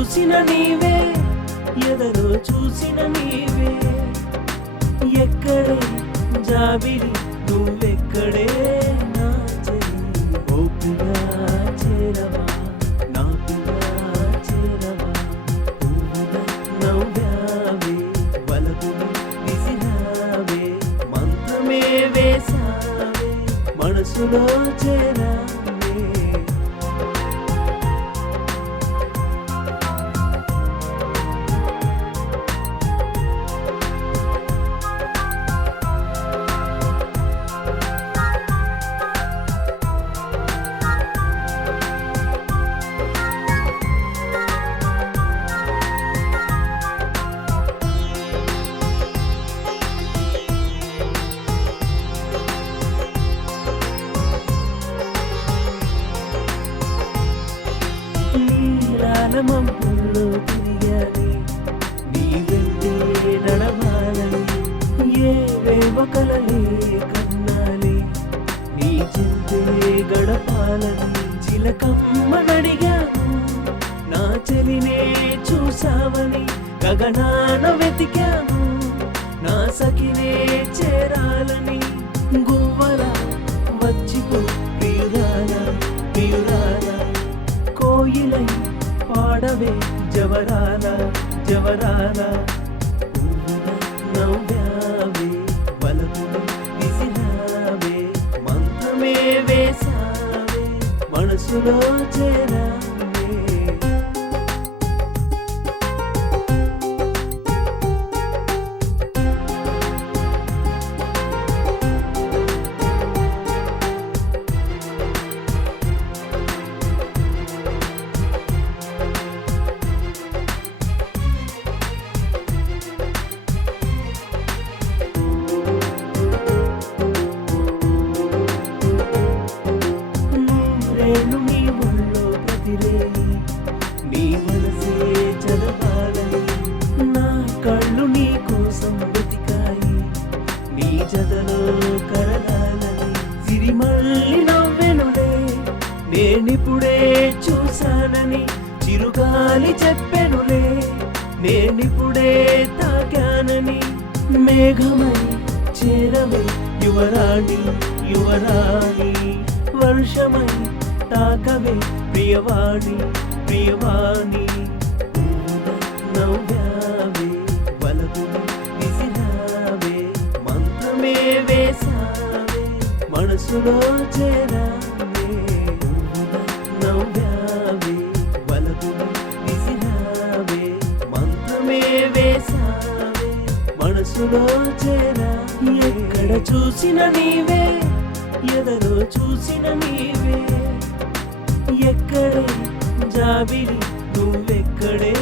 చూసిన నీవే, ఎదలో చూసిన నీవే. ఎక్కడే జాబిలి నువ్వెక్కడే నా చెలి. ఓపిగా చేరవా నాకుగా చేరవా. పువ్వుల నవ్వావే వలపులు విసిరావే. మంత్రమే వేసావే మనసులో చేరావే. మబ్బుల్లో తిరిగాలి నీ వెంటే నడవాలని. ఏవేవో కలలే కన్నాలి నీ చింతే గడపాలని. చిలకమ్మనడిగాను నా చెలినే చూసావని. గగనాన వెతికాను నా సఖినే చేరాలని. గువ్వల వచ్చిపో ప్రియురాలా ప్రియురాలా. కోయిలై పాడవే జవరాల జవరాల. నవ్వావే వలపులు విసిరావే. మంత్రమే వేసావే మనసులో చేరావే. నీ ఒళ్ళో ప్రతిరేయి నీ మనసే చదవాలని. నా కళ్ళు నీ కోసం వెతికాయి నీ జతలో కరగాలని. సిరిమల్లి నవ్వెనులే నేనిప్పుడే చూశానని. చిరుగాలి చెప్పెనులే నేనిప్పుడే తాకానని. మేఘమై చేరవే యువరాణి యువరాణి. వర్షమై తాకవే ప్రియవాణి ప్రియవాణి. నవ్వావే వలపులు విసిరావే. మంత్రమే వేసావే మనసులో చేరావే. నవ్వావే వలపులు విసిరావే. మంత్రమే వేసావే మనసులో చేరావే. ఎక్కడ చూసిన నీవే, ఎదలో చూసిన నీవే. ఎక్కడే జాబిలి నువ్వెక్కడే.